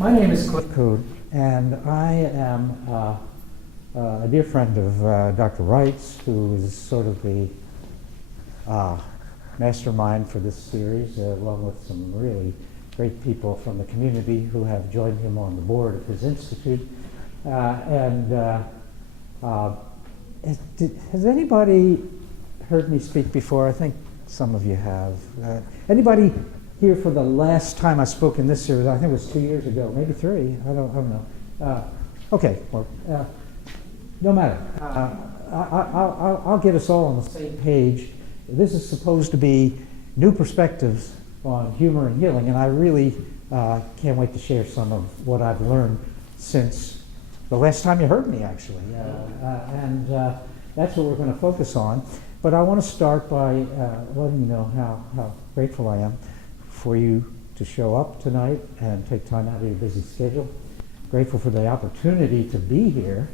My name is Clifford Kuhn, and I am a dear friend of Dr. Wright's, who is sort of the mastermind for this series, along with some really great people from the community who have joined him on the board of his institute. Has anybody heard me speak before? I think some of you have. Anybody here for the last time I spoke in this series? I think it was 2 years ago, maybe 3. I don't know. Okay, well, no matter. I'll get us all on the same page. This is supposed to be new perspectives on humor and healing, and I really can't wait to share some of what I've learned since the last time you heard me, actually. That's what we're going to focus on. But I want to start by letting you know how grateful I am for you to show up tonight and take time out of your busy schedule. Grateful for the opportunity to be here,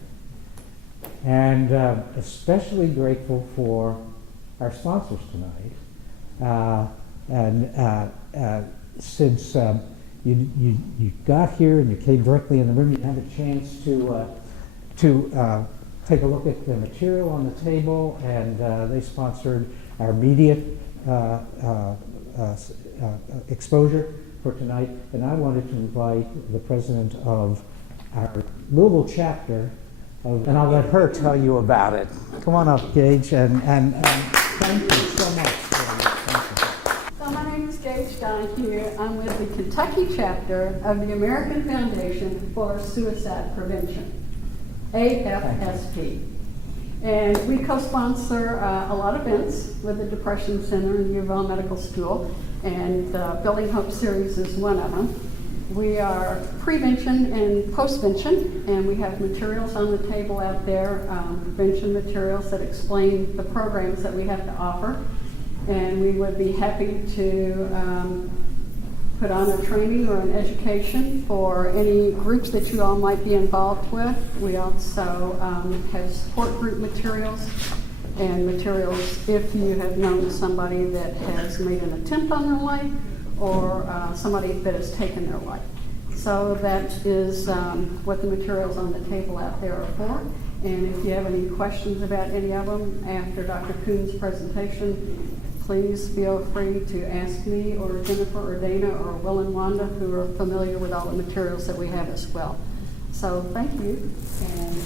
and especially grateful for our sponsors tonight. Since you got here and you came directly in the room, you had a chance to take a look at the material on the table, and they sponsored our media exposure for tonight. And I wanted to invite the president of our Louisville chapter, and I'll let her tell you about it. Come on up, Gage, and thank you so much. So my name is Gage Donahue. I'm with the Kentucky chapter of the American Foundation for Suicide Prevention, AFSP. And we co-sponsor a lot of events with the Depression Center and U of L Medical School, and the Building Hope series is one of them. We are prevention and postvention, and we have materials on the table out there, prevention materials that explain the programs that we have to offer. And we would be happy to put on a training or an education for any groups that you all might be involved with. We also have support group materials and materials if you have known somebody that has made an attempt on their life or somebody that has taken their life. So that is what the materials on the table out there are for. And if you have any questions about any of them after Dr. Kuhn's presentation, please feel free to ask me or Jennifer or Dana or Will and Wanda, who are familiar with all the materials that we have as well. So thank you. And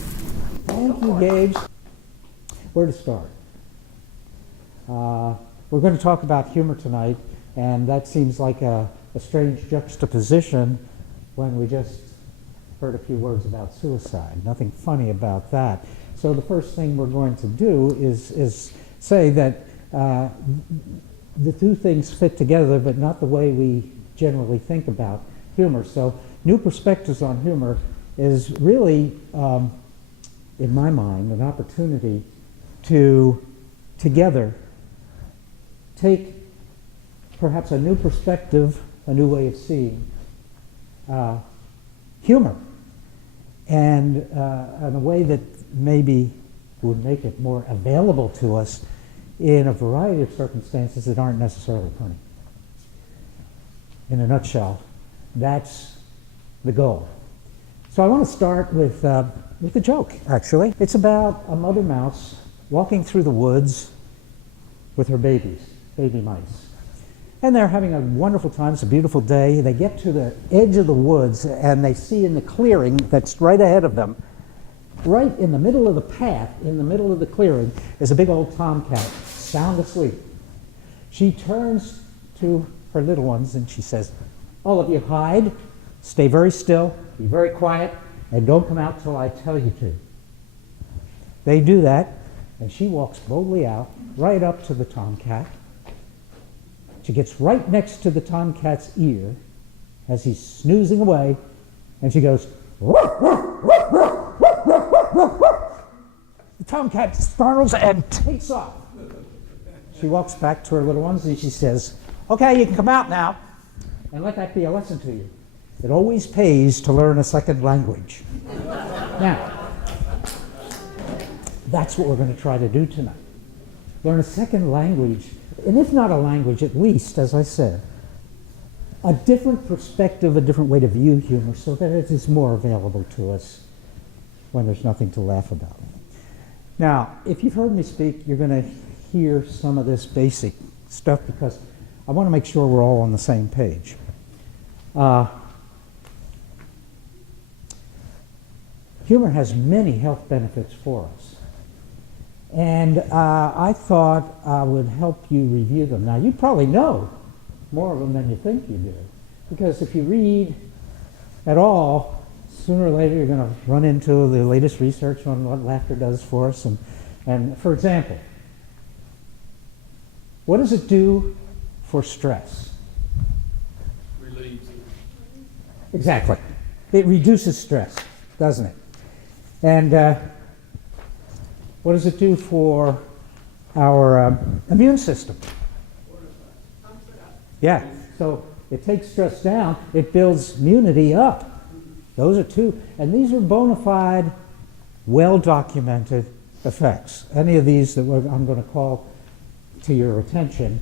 thank you, Gage. Where to start? We're going to talk about humor tonight, and that seems like a strange juxtaposition when we just heard a few words about suicide. Nothing funny about that. So the first thing we're going to do is say that the two things fit together, but not the way we generally think about humor. So new perspectives on humor is really, in my mind, an opportunity to together take perhaps a new perspective, a new way of seeing humor, and in a way that maybe would make it more available to us in a variety of circumstances that aren't necessarily funny. In a nutshell, that's the goal. So I want to start with a joke, actually. It's about a mother mouse walking through the woods with her baby mice. And they're having a wonderful time. It's a beautiful day. They get to the edge of the woods, and they see in the clearing that's right ahead of them, right in the middle of the path, in the middle of the clearing, is a big old tomcat, sound asleep. She turns to her little ones and she says, "All of you hide, stay very still, be very quiet, and don't come out till I tell you to." They do that, and she walks boldly out, right up to the tomcat. She gets right next to the tomcat's ear as he's snoozing away, and she goes, "Woof, woof, woof, woof, woof, woof, woof, woof." The tomcat startles and takes off. She walks back to her little ones and she says, "Okay, you can come out now." And let that be a lesson to you. It always pays to learn a second language. Now, that's what we're going to try to do tonight. Learn a second language, and if not a language, at least, as I said, a different perspective, a different way to view humor so that it is more available to us when there's nothing to laugh about. Now, if you've heard me speak, you're going to hear some of this basic stuff because I want to make sure we're all on the same page. Humor has many health benefits for us. And I thought I would help you review them. Now, you probably know more of them than you think you do. Because if you read at all, sooner or later you're going to run into the latest research on what laughter does for us. And for example, what does it do for stress? Relieves it. Exactly. It reduces stress, doesn't it? And what does it do for our immune system? Yeah, so it takes stress down, it builds immunity up. Those are two, and these are bona fide, well-documented effects. Any of these that I'm going to call to your attention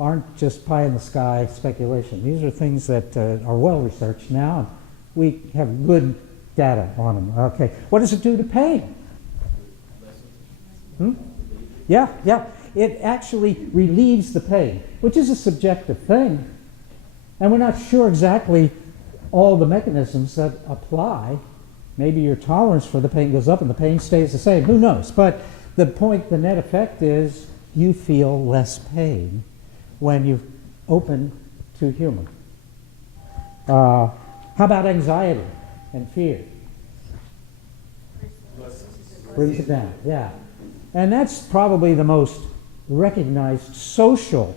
aren't just pie-in-the-sky speculation. These are things that are well-researched now, and we have good data on them. Okay, what does it do to pain? Yeah. It actually relieves the pain, which is a subjective thing. And we're not sure exactly all the mechanisms that apply. Maybe your tolerance for the pain goes up and the pain stays the same. Who knows? But the point, the net effect is you feel less pain when you open to humor. How about anxiety and fear? Brings it down, yeah. And that's probably the most recognized social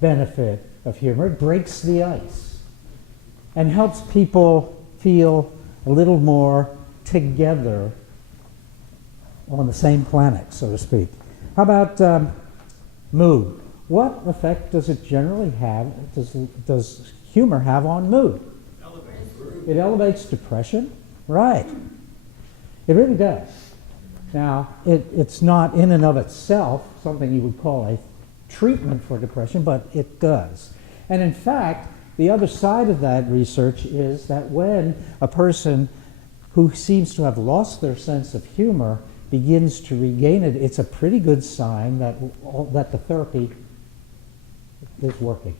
benefit of humor. It breaks the ice and helps people feel a little more together on the same planet, so to speak. How about mood? What effect does it generally have, does humor have on mood? It elevates depression, right. It really does. Now, it's not in and of itself something you would call a treatment for depression, but it does. And in fact, the other side of that research is that when a person who seems to have lost their sense of humor begins to regain it, it's a pretty good sign that the therapy is working.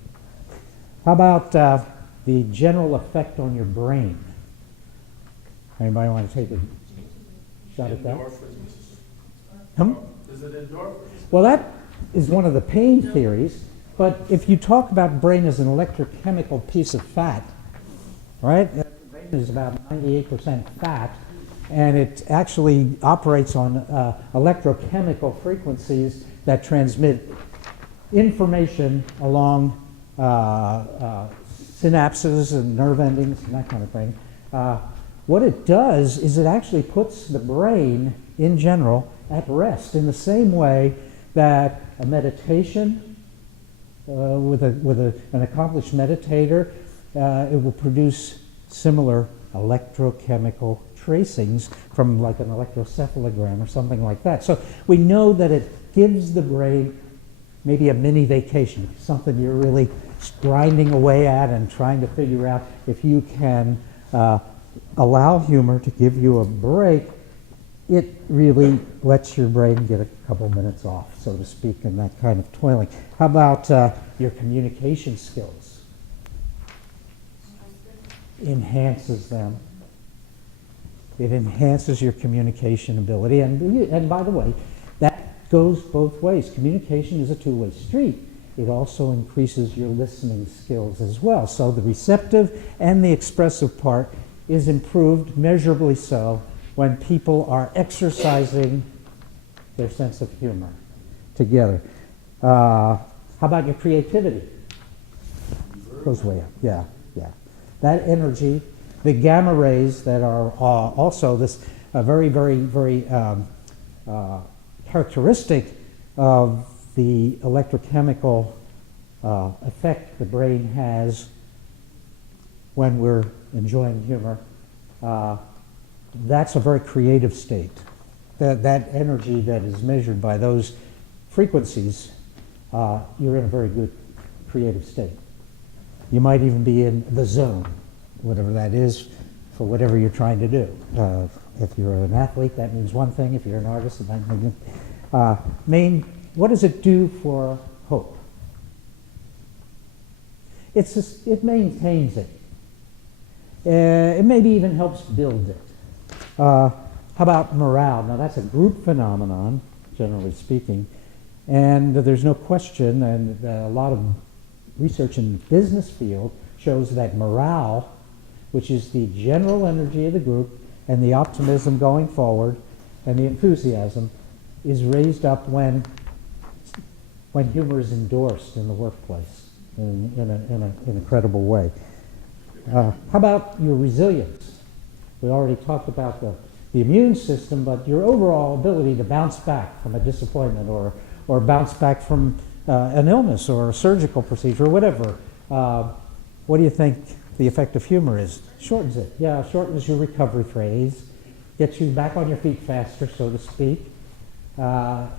How about the general effect on your brain? Anybody want to take a shot at that? Is it endorphins? Well, that is one of the pain theories, but if you talk about brain as an electrochemical piece of fat, right? The brain is about 98% fat, and it actually operates on electrochemical frequencies that transmit information along synapses and nerve endings and that kind of thing. What it does is it actually puts the brain in general at rest in the same way that a meditation with an accomplished meditator, it will produce similar electrochemical tracings from like an electrocephalogram or something like that. So we know that it gives the brain maybe a mini vacation, something you're really grinding away at and trying to figure out. If you can allow humor to give you a break, it really lets your brain get a couple minutes off, so to speak, in that kind of toiling. How about your communication skills? Enhances them. It enhances your communication ability. And by the way, that goes both ways. Communication is a two-way street. It also increases your listening skills as well. So the receptive and the expressive part is improved, measurably so, when people are exercising their sense of humor together. How about your creativity? Goes way up, yeah. That energy, the gamma rays that are also this very characteristic of the electrochemical effect the brain has when we're enjoying humor. That's a very creative state. That energy that is measured by those frequencies, you're in a very good creative state. You might even be in the zone, whatever that is, for whatever you're trying to do. If you're an athlete, that means one thing. If you're an artist, it might mean what does it do for hope? It maintains it. It maybe even helps build it. How about morale? Now that's a group phenomenon, generally speaking, and there's no question, and a lot of research in the business field shows that morale, which is the general energy of the group and the optimism going forward and the enthusiasm, is raised up when humor is endorsed in the workplace in a credible way. How about your resilience? We already talked about the immune system, but your overall ability to bounce back from a disappointment or bounce back from an illness or a surgical procedure or whatever. What do you think the effect of humor is? Shortens it. Yeah, shortens your recovery phase, gets you back on your feet faster, so to speak. And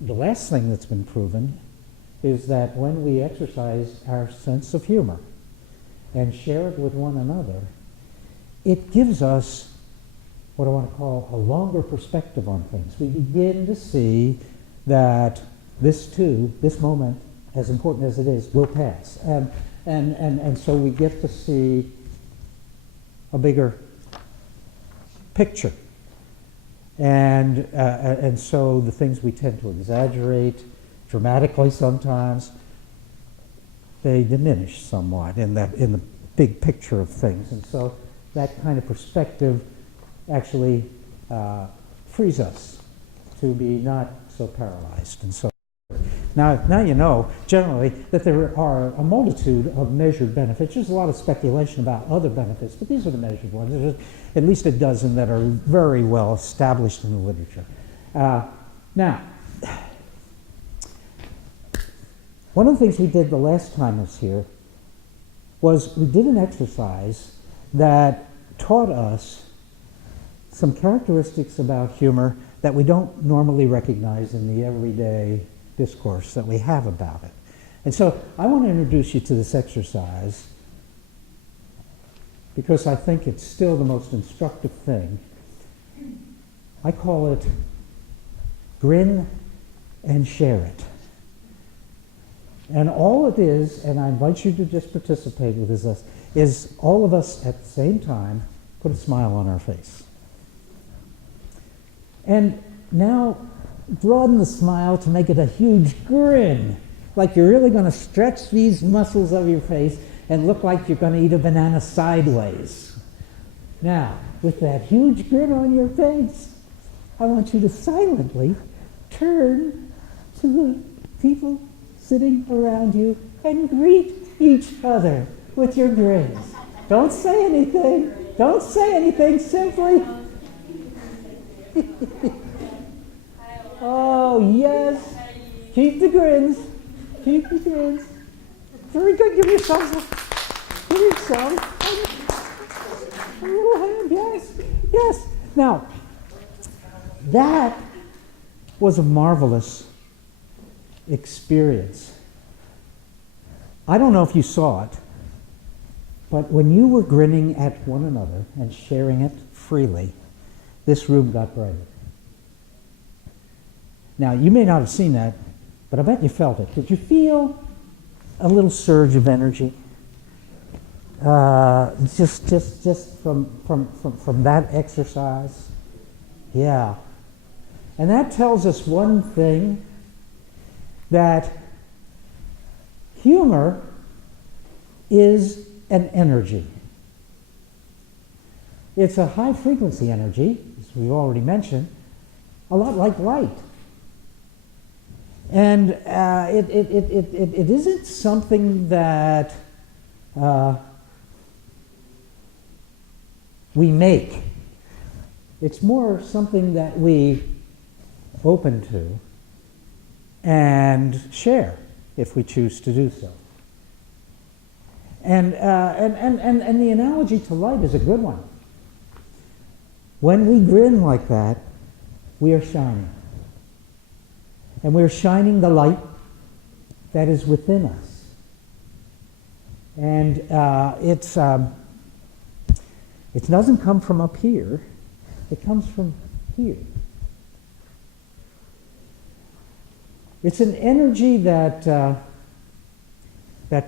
the last thing that's been proven is that when we exercise our sense of humor and share it with one another, it gives us what I want to call a longer perspective on things. We begin to see that this too, this moment, as important as it is, will pass. And so we get to see a bigger picture. And so the things we tend to exaggerate dramatically sometimes, they diminish somewhat in the big picture of things. And so that kind of perspective actually frees us to be not so paralyzed. And so now you know generally that there are a multitude of measured benefits. There's a lot of speculation about other benefits, but these are the measured ones. There's at least a dozen that are very well established in the literature. Now, one of the things we did the last time I was here was we did an exercise that taught us some characteristics about humor that we don't normally recognize in the everyday discourse that we have about it. And so I want to introduce you to this exercise because I think it's still the most instructive thing. I call it grin and share it. And all it is, and I invite you to just participate with this, is all of us at the same time put a smile on our face. And now broaden the smile to make it a huge grin, like you're really going to stretch these muscles of your face and look like you're going to eat a banana sideways. Now, with that huge grin on your face, I want you to silently turn to the people sitting around you and greet each other with your grins. Don't say anything. Don't say anything. Simply. Oh, yes. Keep the grins. Keep the grins. Very good. Give yourself a little hand. Yes. Yes. Now, that was a marvelous experience. I don't know if you saw it, but when you were grinning at one another and sharing it freely, this room got brighter. Now, you may not have seen that, but I bet you felt it. Did you feel a little surge of energy? Just from that exercise? Yeah. And that tells us one thing, that humor is an energy. It's a high frequency energy, as we've already mentioned, a lot like light. And it isn't something that we make. It's more something that we open to and share if we choose to do so. And the analogy to light is a good one. When we grin like that, we are shining. And we're shining the light that is within us. And it doesn't come from up here, it comes from here. It's an energy that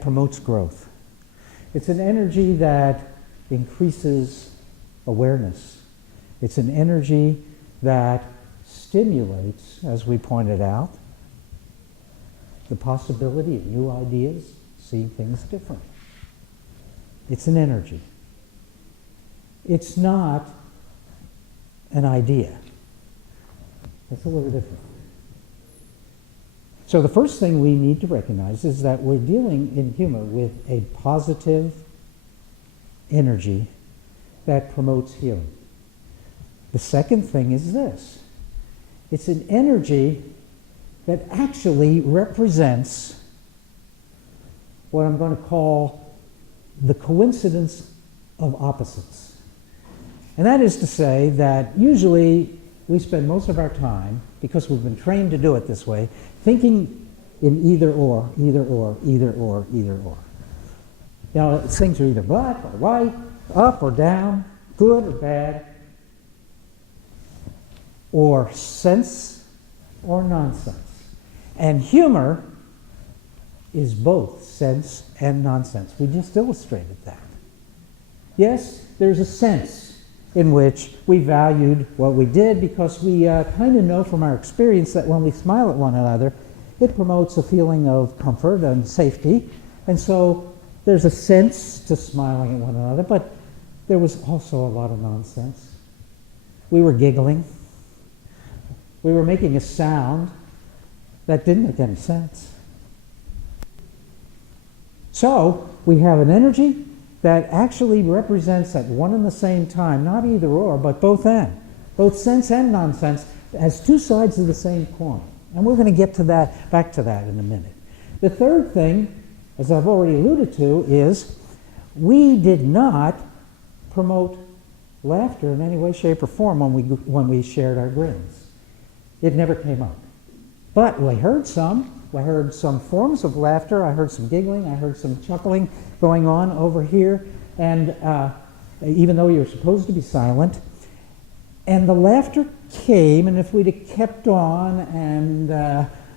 promotes growth. It's an energy that increases awareness. It's an energy that stimulates, as we pointed out, the possibility of new ideas, seeing things differently. It's an energy. It's not an idea. It's a little different. So the first thing we need to recognize is that we're dealing in humor with a positive energy that promotes healing. The second thing is this. It's an energy that actually represents what I'm going to call the coincidence of opposites. And that is to say that usually we spend most of our time, because we've been trained to do it this way, thinking in either or, either or, either or, either or. You know, things are either black or white, up or down, good or bad, or sense or nonsense. And humor is both sense and nonsense. We just illustrated that. Yes, there's a sense in which we valued what we did because we kind of know from our experience that when we smile at one another, it promotes a feeling of comfort and safety. And so there's a sense to smiling at one another, but there was also a lot of nonsense. We were giggling. We were making a sound that didn't make any sense. So we have an energy that actually represents at one and the same time, not either or, but both and. Both sense and nonsense as two sides of the same coin. And we're going to get to that, back to that in a minute. The third thing, as I've already alluded to, is we did not promote laughter in any way, shape, or form when we shared our grins. It never came up. But we heard some. I heard some forms of laughter. I heard some giggling. I heard some chuckling going on over here. And even though you're supposed to be silent. And the laughter came, and if we'd have kept on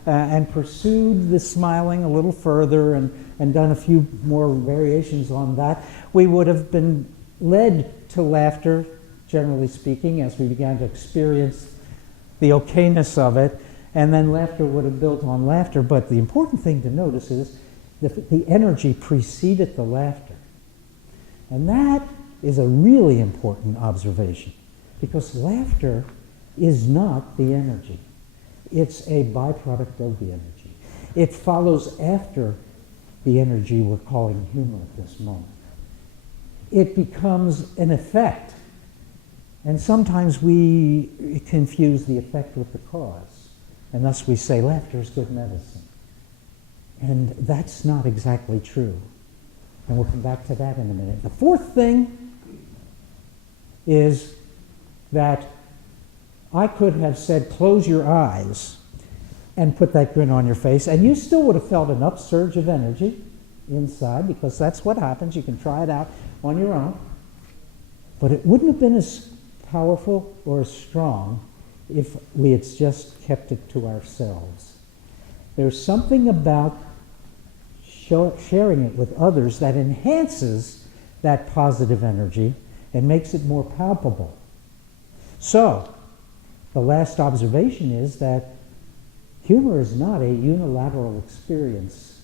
and pursued the smiling a little further and done a few more variations on that, we would have been led to laughter, generally speaking, as we began to experience the okayness of it. And then laughter would have built on laughter. But the important thing to notice is the energy preceded the laughter. And that is a really important observation, because laughter is not the energy. It's a byproduct of the energy. It follows after the energy we're calling humor at this moment. It becomes an effect. And sometimes we confuse the effect with the cause. And thus we say laughter is good medicine. And that's not exactly true. And we'll come back to that in a minute. The fourth thing is that I could have said, close your eyes and put that grin on your face, and you still would have felt an upsurge of energy inside, because that's what happens. You can try it out on your own. But it wouldn't have been as powerful or as strong if we had just kept it to ourselves. There's something about sharing it with others that enhances that positive energy and makes it more palpable. So, the last observation is that humor is not a unilateral experience,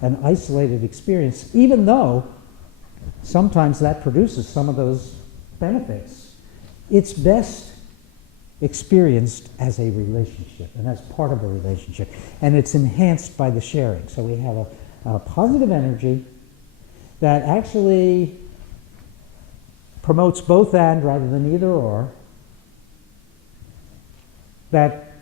an isolated experience, even though sometimes that produces some of those benefits. It's best experienced as a relationship and as part of a relationship, and it's enhanced by the sharing. So we have a positive energy that actually promotes both and rather than either or, that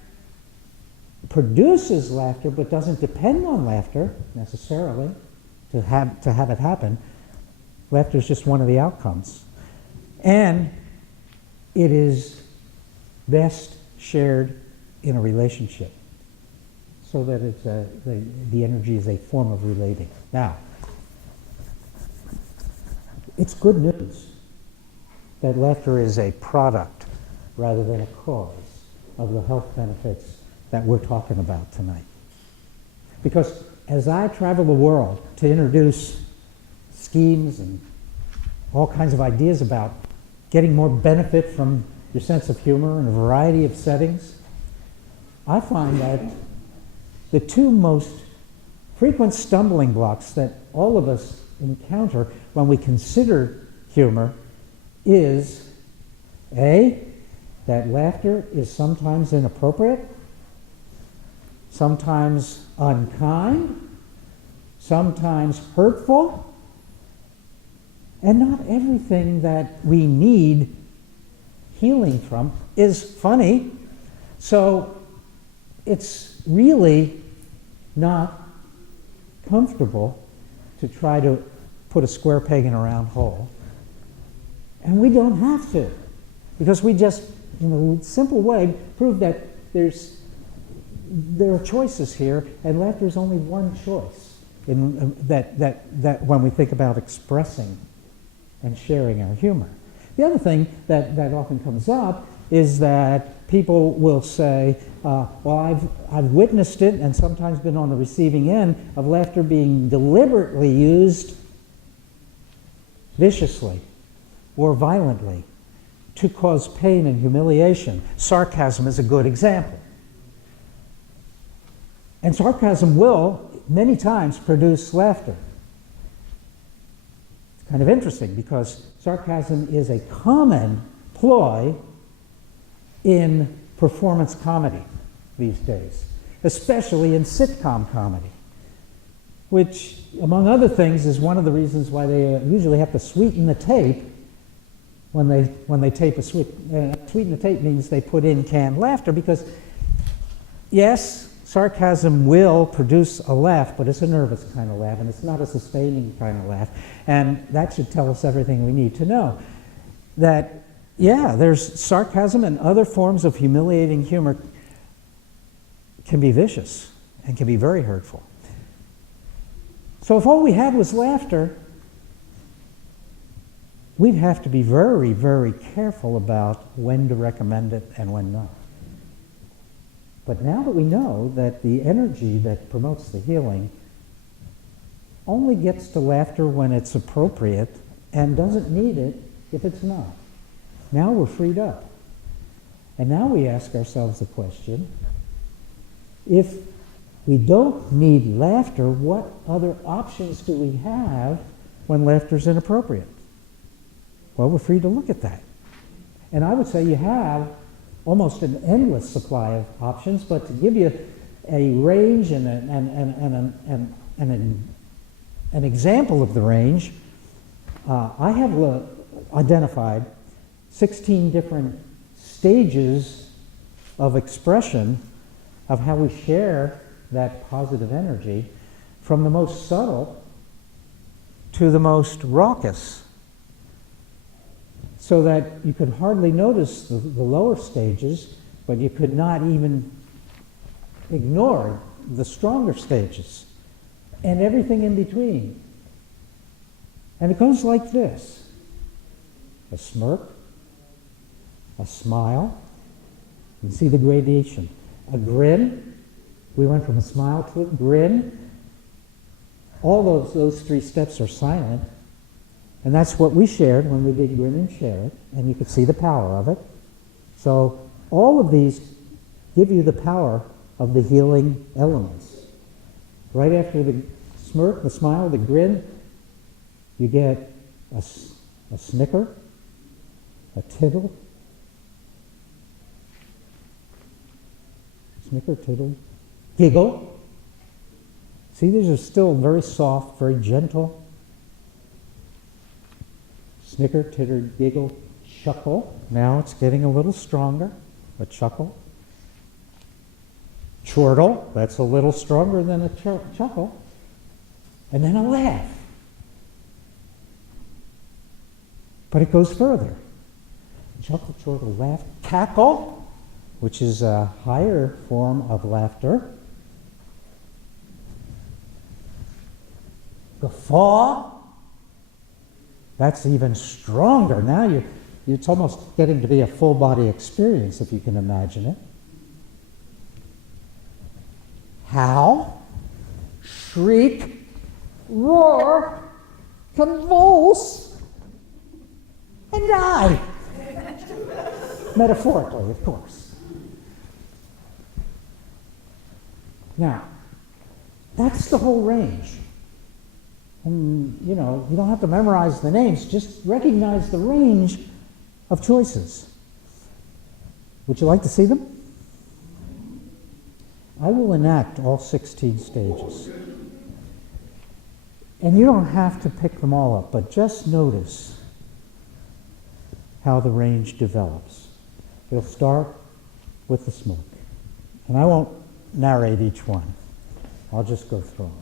produces laughter but doesn't depend on laughter necessarily to have it happen. Laughter is just one of the outcomes. And it is best shared in a relationship. so that the energy is a form of relating. Now, it's good news that laughter is a product rather than a cause of the health benefits that we're talking about tonight. Because as I travel the world to introduce schemes and all kinds of ideas about getting more benefit from your sense of humor in a variety of settings, I find that the two most frequent stumbling blocks that all of us encounter when we consider humor is A, that laughter is sometimes inappropriate, sometimes unkind, sometimes hurtful, and not everything that we need healing from is funny. So it's really not comfortable to try to put a square peg in a round hole. And we don't have to, because we just, in a simple way, prove that there are choices here, and laughter is only one choice that when we think about expressing and sharing our humor. The other thing that often comes up is that people will say, well, I've witnessed it and sometimes been on the receiving end of laughter being deliberately used viciously or violently to cause pain and humiliation. Sarcasm is a good example. And sarcasm will, many times, produce laughter. It's kind of interesting because sarcasm is a common ploy in performance comedy these days, especially in sitcom comedy, which, among other things, is one of the reasons why they usually have to sweeten the tape when they tape a sweeten the tape means they put in canned laughter, because yes, sarcasm will produce a laugh, but it's a nervous kind of laugh, and it's not a sustaining kind of laugh. And that should tell us everything we need to know. That, yeah, there's sarcasm and other forms of humiliating humor can be vicious and can be very hurtful. So if all we had was laughter, we'd have to be very, very careful about when to recommend it and when not. But now that we know that the energy that promotes the healing only gets to laughter when it's appropriate and doesn't need it if it's not, now we're freed up. And now we ask ourselves the question, if we don't need laughter, what other options do we have when laughter's inappropriate? Well, we're free to look at that. And I would say you have almost an endless supply of options, but to give you a range and an example of the range, I have identified 16 different stages of expression of how we share that positive energy, from the most subtle to the most raucous, so that you could hardly notice the lower stages, but you could not even ignore the stronger stages, and everything in between. And it goes like this: a smirk, a smile, you see the gradation, a grin, we went from a smile to a grin. All those three steps are silent. And that's what we shared when we did Grin and Share It, and you could see the power of it. So all of these give you the power of the healing elements. Right after the smirk, the smile, the grin, you get a snicker, a tittle, snicker, tittle, giggle. See, these are still very soft, very gentle. Snicker, titter, giggle, chuckle. Now it's getting a little stronger, a chuckle. Chortle, that's a little stronger than a chuckle. And then a laugh. But it goes further. Chuckle, chortle, laugh. Cackle, which is a higher form of laughter. guffaw. That's even stronger. Now it's almost getting to be a full body experience, if you can imagine it. Howl, shriek, roar, convulse, and die. Metaphorically, of course. Now, that's the whole range. And, you don't have to memorize the names, just recognize the range of choices. Would you like to see them? I will enact all 16 stages. And you don't have to pick them all up, but just notice how the range develops. It'll start with the smoke. And I won't narrate each one. I'll just go through them.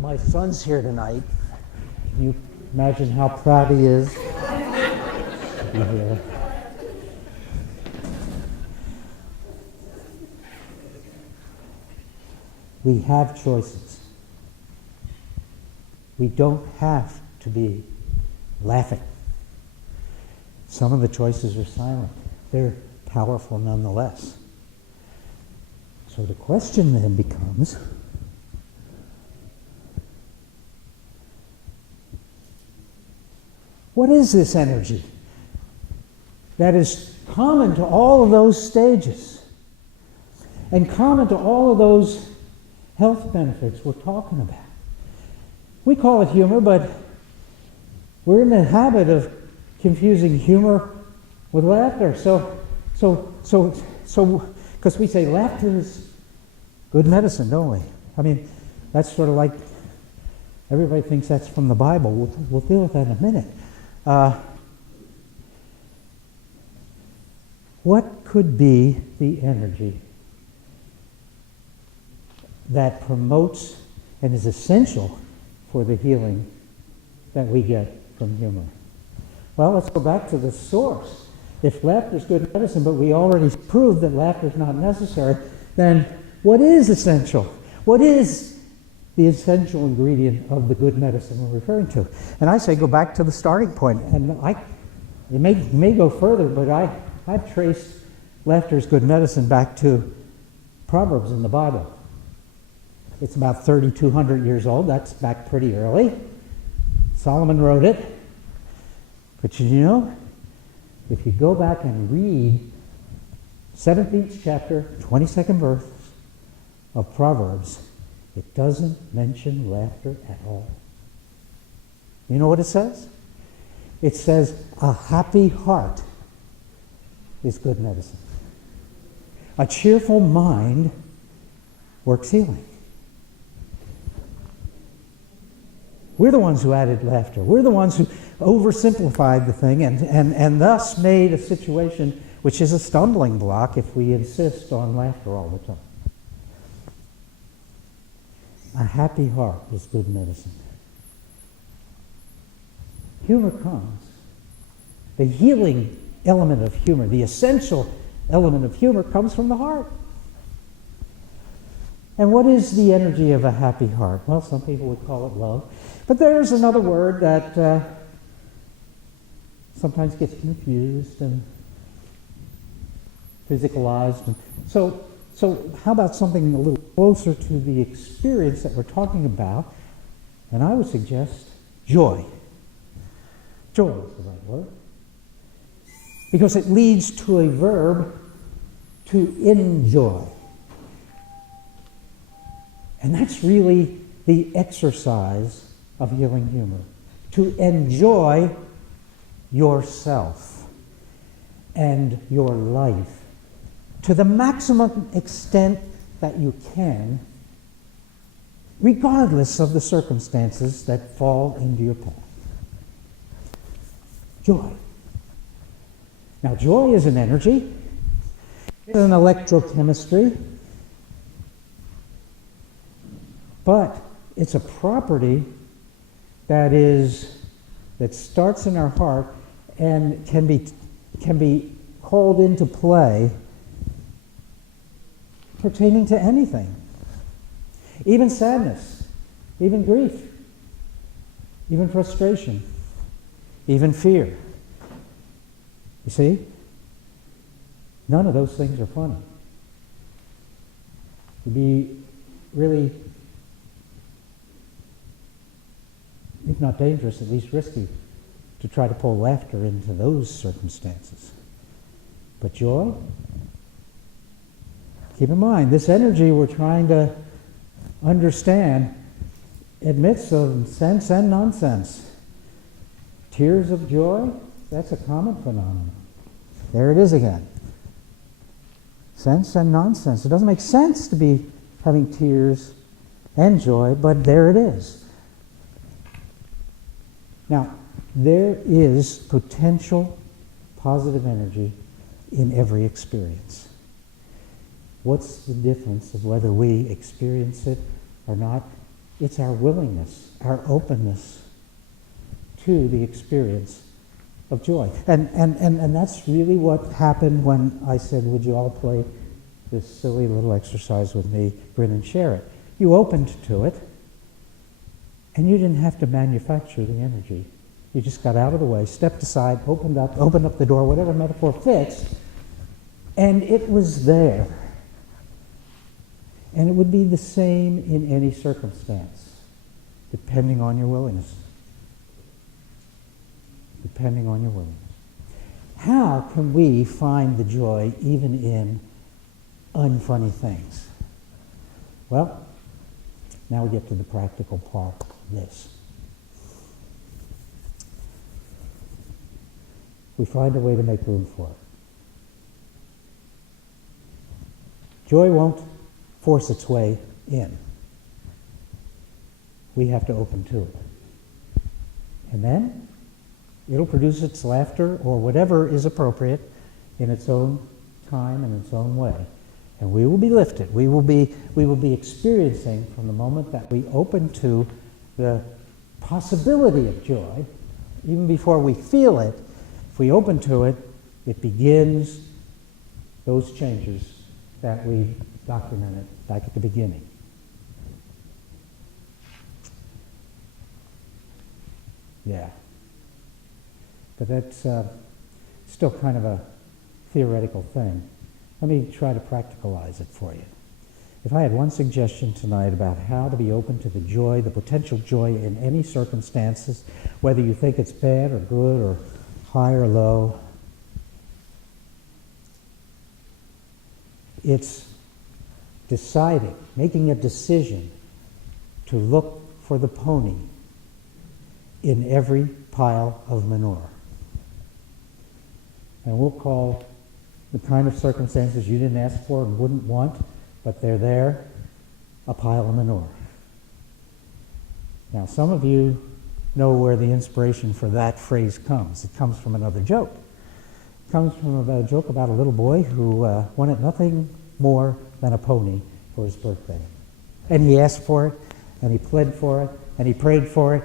My son's here tonight. Can you imagine how proud he is? Yeah. We have choices. We don't have to be laughing. Some of the choices are silent. They're powerful nonetheless. So the question then becomes, what is this energy that is common to all of those stages and common to all of those health benefits we're talking about? We call it humor, but we're in the habit of confusing humor with laughter. Because we say laughter is good medicine, don't we? I mean, that's sort of like everybody thinks that's from the Bible. We'll deal with that in a minute. What could be the energy that promotes and is essential for the healing that we get from humor? Well, let's go back to the source. If laughter is good medicine, but we already proved that laughter is not necessary, then what is essential? What is the essential ingredient of the good medicine we're referring to? And I say go back to the starting point. And it may go further, but I've traced laughter's good medicine back to Proverbs in the Bible. It's about 3,200 years old. That's back pretty early. Solomon wrote it. But if you go back and read 17th chapter, 22nd verse of Proverbs, it doesn't mention laughter at all. You know what it says? It says, a happy heart is good medicine. A cheerful mind works healing. We're the ones who added laughter. We're the ones who oversimplified the thing and thus made a situation which is a stumbling block if we insist on laughter all the time. A happy heart is good medicine. Humor comes. The healing element of humor, the essential element of humor, comes from the heart. And what is the energy of a happy heart? Well, some people would call it love. But there's another word that sometimes gets confused and physicalized. And so how about something a little closer to the experience that we're talking about? And I would suggest joy. Joy is the right word. because it leads to a verb to enjoy. And that's really the exercise of healing humor, to enjoy yourself and your life to the maximum extent that you can, regardless of the circumstances that fall into your path. Joy. Now, joy is an energy. It's an electrochemistry. But it's a property that starts in our heart and can be called into play pertaining to anything. Even sadness, even grief, even frustration, even fear. You see? None of those things are funny. It'd be really, if not dangerous, at least risky to try to pull laughter into those circumstances. But joy? Keep in mind, this energy we're trying to understand admits some sense and nonsense. Tears of joy, that's a common phenomenon. There it is again. Sense and nonsense. It doesn't make sense to be having tears and joy, but there it is. Now, there is potential positive energy in every experience. What's the difference of whether we experience it or not? It's our willingness, our openness to the experience of joy. And that's really what happened when I said, would you all play this silly little exercise with me, grin and share it. You opened to it, and you didn't have to manufacture the energy. You just got out of the way, stepped aside, opened up the door, whatever metaphor fits, and it was there. And it would be the same in any circumstance, depending on your willingness. Depending on your willingness. How can we find the joy even in unfunny things? Well, now we get to the practical part of this. We find a way to make room for it. Joy won't force its way in. We have to open to it. And then it'll produce its laughter or whatever is appropriate in its own time and its own way. And we will be lifted. We will be experiencing from the moment that we open to the possibility of joy, even before we feel it. If we open to it, it begins those changes that we documented back at the beginning. Yeah. But that's still kind of a theoretical thing. Let me try to practicalize it for you. If I had one suggestion tonight about how to be open to the joy, the potential joy in any circumstances, whether you think it's bad or good or high or low, it's deciding, making a decision to look for the pony in every pile of manure. And we'll call the kind of circumstances you didn't ask for and wouldn't want, but they're there, a pile of manure. Now, some of you know where the inspiration for that phrase comes. It comes from another joke. It comes from a joke about a little boy who wanted nothing more than a pony for his birthday. And he asked for it, and he pled for it, and he prayed for it.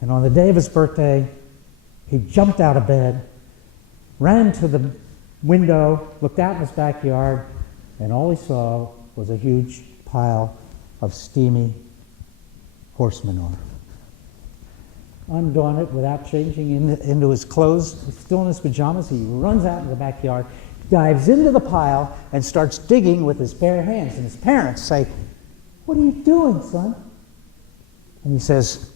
And on the day of his birthday, he jumped out of bed, ran to the window, looked out in his backyard, and all he saw was a huge pile of steamy horse manure. Undaunted, without changing into his clothes, still in his pajamas, he runs out in the backyard, dives into the pile, and starts digging with his bare hands. And his parents say, "What are you doing, son?" And he says,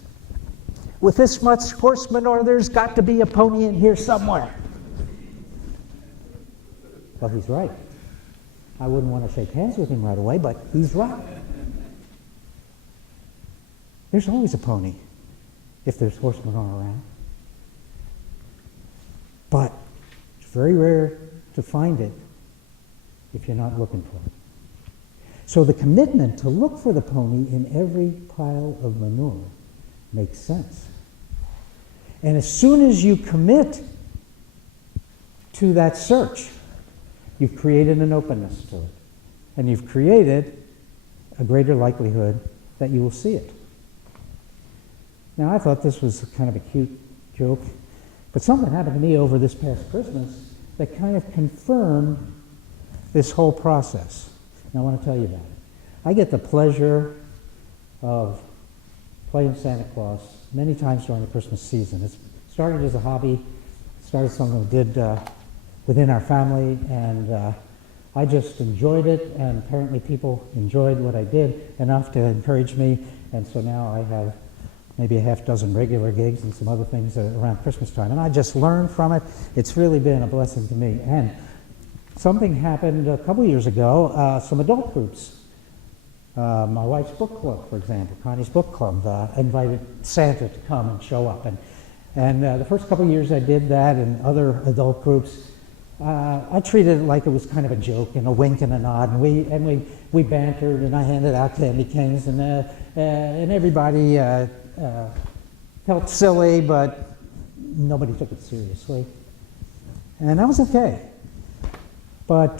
"With this much horse manure, there's got to be a pony in here somewhere." Well, he's right. I wouldn't want to shake hands with him right away, but he's right. There's always a pony if there's horsemen all around. But it's very rare to find it if you're not looking for it. So the commitment to look for the pony in every pile of manure makes sense. And as soon as you commit to that search, you've created an openness to it. And you've created a greater likelihood that you will see it. Now, I thought this was kind of a cute joke, but something happened to me over this past Christmas that kind of confirmed this whole process. And I want to tell you about it. I get the pleasure of playing Santa Claus many times during the Christmas season. It started as a hobby, started something we did within our family, and I just enjoyed it, and apparently people enjoyed what I did enough to encourage me, and so now I have maybe a half dozen regular gigs and some other things around Christmas time, and I just learned from it. It's really been a blessing to me. And something happened a couple years ago, some adult groups. My wife's book club, for example, Connie's book club, invited Santa to come and show up. And the first couple years I did that, and other adult groups, I treated it like it was kind of a joke and a wink and a nod, and we bantered, and I handed out candy canes, and everybody felt silly, but nobody took it seriously, and that was okay. But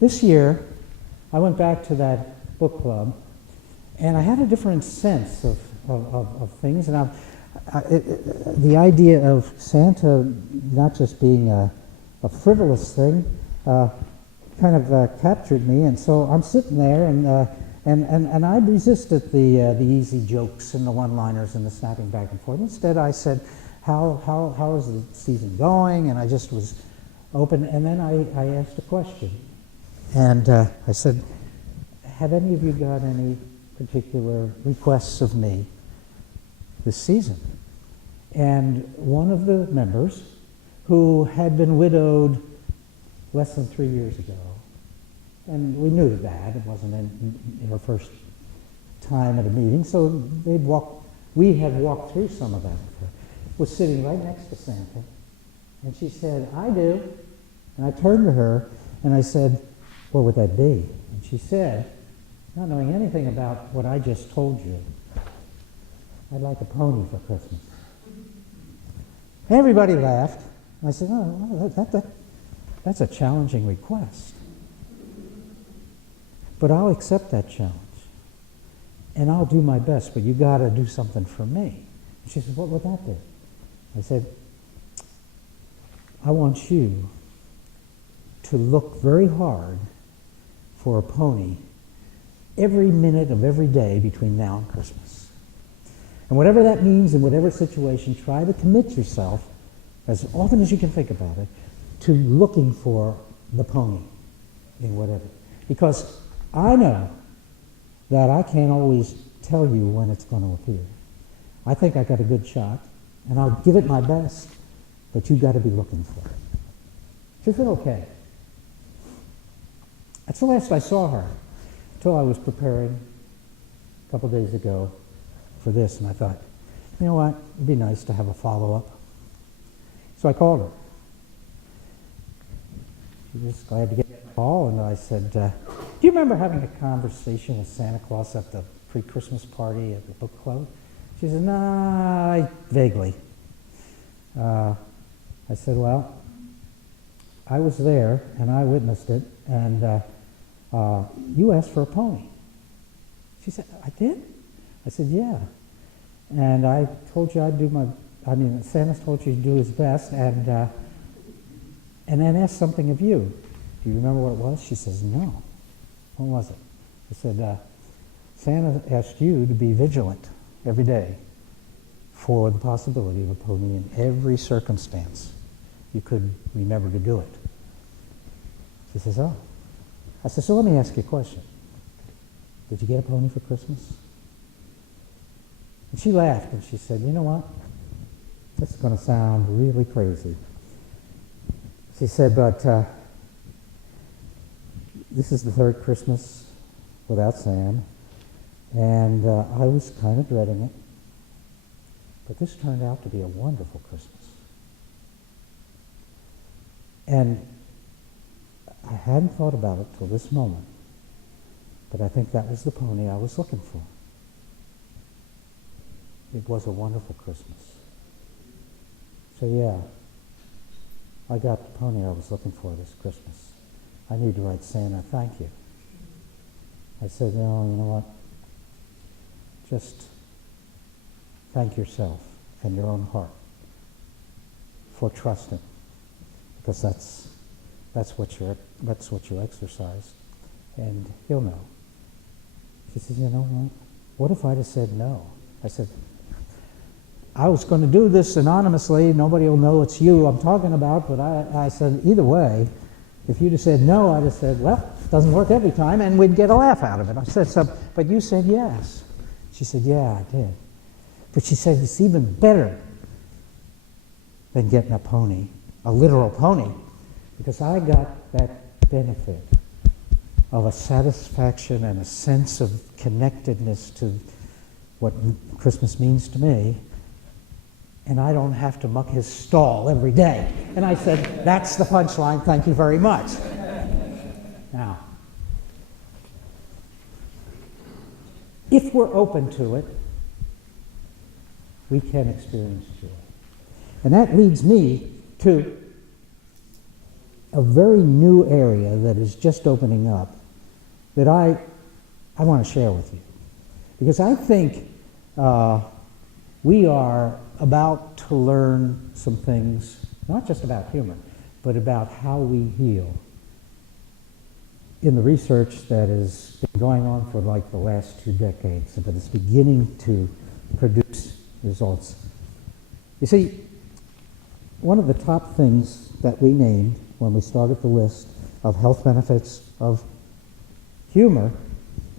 this year, I went back to that book club, and I had a different sense of things, and the idea of Santa not just being a frivolous thing kind of captured me, and so I'm sitting there, and I resisted the easy jokes and the one-liners and the snapping back and forth. Instead, I said, how is the season going? And I just was open, and then I asked a question. And I said, have any of you got any particular requests of me this season? And one of the members, who had been widowed less than 3 years ago, and we knew that, it wasn't in her first time at a meeting, so we had walked through some of that with her, was sitting right next to Santa, and she said, I do. And I turned to her, and I said, what would that be? And she said, not knowing anything about what I just told you, I'd like a pony for Christmas. Everybody laughed. I said, oh, that's a challenging request. But I'll accept that challenge. And I'll do my best, but you got to do something for me. And she said, what would that be? I said, I want you to look very hard for a pony every minute of every day between now and Christmas. And whatever that means in whatever situation, try to commit yourself, as often as you can think about it, to looking for the pony in whatever. Because I know that I can't always tell you when it's going to appear. I think I got a good shot, and I'll give it my best, but you've got to be looking for it. She'll feel okay. That's the last I saw her, until I was preparing a couple days ago for this, and I thought, you know what, it'd be nice to have a follow-up. So I called her. She was glad to get the call, and I said, do you remember having a conversation with Santa Claus at the pre-Christmas party at the book club? She said, nah, vaguely. I said, well, I was there, and I witnessed it, and you asked for a pony. She said, I did? I said, yeah. And I told you I'd do Santa told you to do his best, and then asked something of you. Do you remember what it was? She says, no. What was it? I said, Santa asked you to be vigilant every day for the possibility of a pony in every circumstance you could remember to do it. She says, oh. I said, so let me ask you a question. Did you get a pony for Christmas? And she laughed, and she said, you know what? This is going to sound really crazy. She said, but this is the third Christmas without Sam, and I was kind of dreading it, but this turned out to be a wonderful Christmas. And I hadn't thought about it till this moment, but I think that was the pony I was looking for. It was a wonderful Christmas. So yeah, I got the pony I was looking for this Christmas. I need to write Santa, thank you. I said, no, you know what? Just thank yourself and your own heart for trusting, because that's what you exercise, and he'll know. She says, you know what if I'd have said no? I said, I was going to do this anonymously, nobody will know it's you I'm talking about, but I said, either way, if you'd have said no, I'd have said, well, it doesn't work every time, and we'd get a laugh out of it. I said, so, but you said yes. She said, yeah, I did. But she said, it's even better than getting a pony, a literal pony, because I got that benefit of a satisfaction and a sense of connectedness to what Christmas means to me, and I don't have to muck his stall every day. And I said, that's the punchline, thank you very much. Now, if we're open to it, we can experience joy. And that leads me to a very new area that is just opening up that I want to share with you. Because I think we are about to learn some things, not just about humor, but about how we heal in the research that has been going on for like the last 2 decades, but it's beginning to produce results. You see, one of the top things that we named when we started the list of health benefits of humor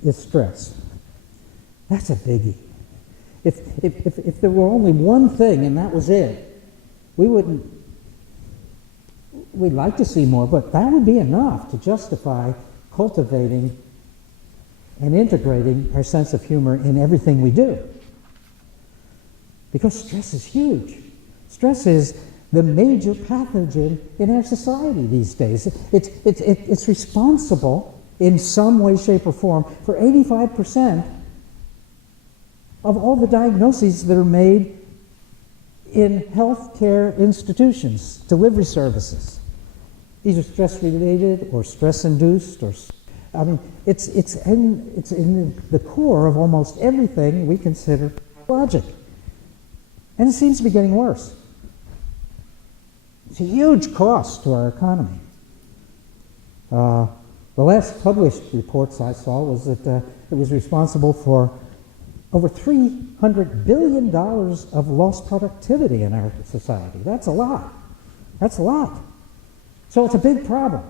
is stress. That's a biggie. If there were only one thing and that was it, we'd like to see more, but that would be enough to justify cultivating and integrating our sense of humor in everything we do. Because stress is huge. Stress is the major pathogen in our society these days. It's responsible in some way, shape, or form for 85% of all the diagnoses that are made in healthcare institutions, delivery services, either stress-related or stress-induced, or I mean, it's in the core of almost everything we consider logic, and it seems to be getting worse. It's a huge cost to our economy. The last published reports I saw was that it was responsible for over $300 billion of lost productivity in our society. That's a lot. That's a lot. So it's a big problem.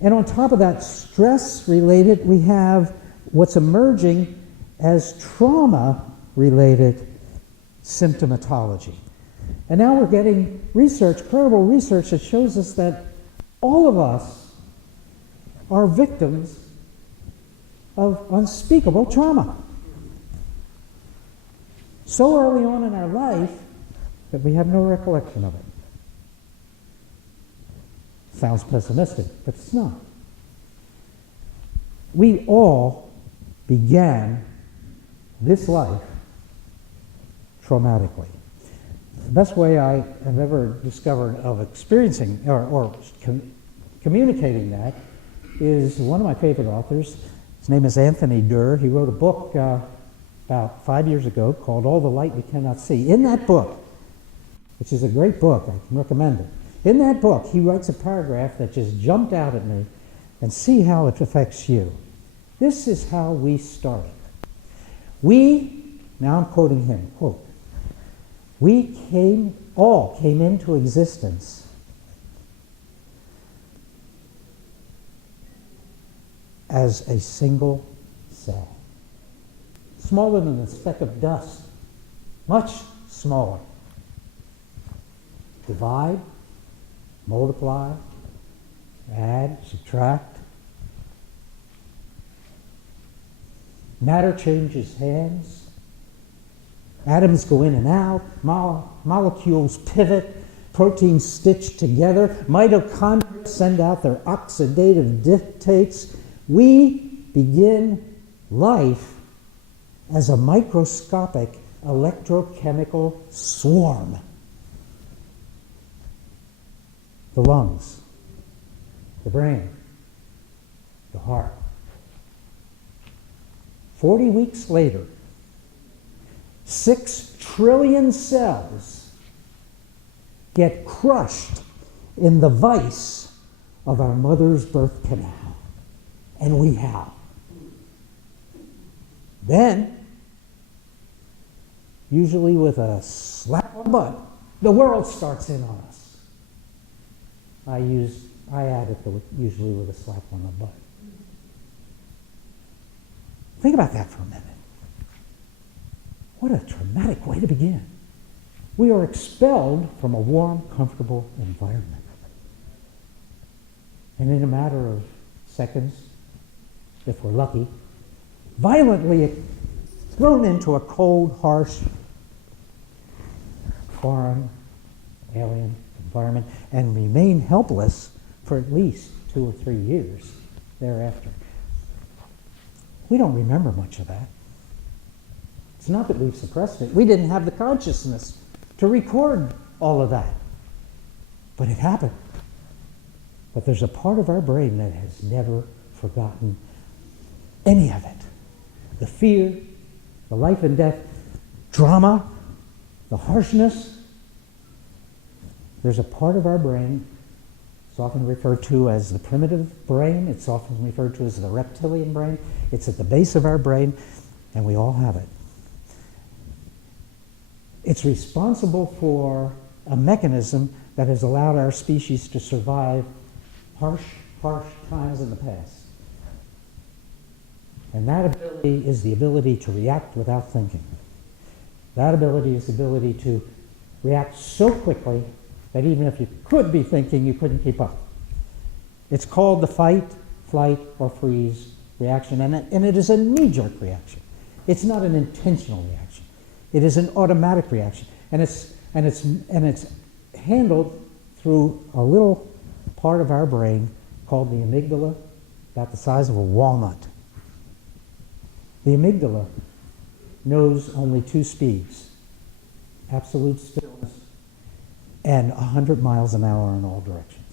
And on top of that, stress-related, we have what's emerging as trauma-related symptomatology. And now we're getting research, credible research, that shows us that all of us are victims of unspeakable trauma. So early on in our life that we have no recollection of it. Sounds pessimistic, but it's not. We all began this life traumatically. The best way I have ever discovered of experiencing or communicating that is one of my favorite authors. His name is Anthony Durr. He wrote a book about 5 years ago called All the Light We Cannot See. In that book, which is a great book, I can recommend it. In that book, he writes a paragraph that just jumped out at me, and see how it affects you. This is how we started. Now I'm quoting him, quote, we all came into existence as a single cell, smaller than a speck of dust, much smaller. Divide, multiply, add, subtract. Matter changes hands. Atoms go in and out. Molecules pivot. Proteins stitch together. Mitochondria send out their oxidative dictates. We begin life as a microscopic electrochemical swarm. The lungs, the brain, the heart. 40 weeks later, 6 trillion cells get crushed in the vise of our mother's birth canal, and we howl. Then, usually with a slap on the butt, the world starts in on us. I add it usually with a slap on the butt. Think about that for a minute. What a traumatic way to begin. We are expelled from a warm, comfortable environment. And in a matter of seconds, if we're lucky, violently thrown into a cold, harsh, foreign, alien environment and remain helpless for at least 2 or 3 years thereafter. We don't remember much of that. It's not that we've suppressed it. We didn't have the consciousness to record all of that. But it happened. But there's a part of our brain that has never forgotten any of it. The fear, the life and death drama, the harshness. There's a part of our brain, it's often referred to as the primitive brain, it's often referred to as the reptilian brain. It's at the base of our brain, and we all have it. It's responsible for a mechanism that has allowed our species to survive harsh times in the past. And that ability is the ability to react without thinking. That ability is the ability to react so quickly that even if you could be thinking, you couldn't keep up. It's called the fight, flight, or freeze reaction, and it is a knee-jerk reaction. It's not an intentional reaction. It is an automatic reaction, and it's handled through a little part of our brain called the amygdala, about the size of a walnut. The amygdala knows only 2 speeds: absolute stillness and 100 miles an hour in all directions.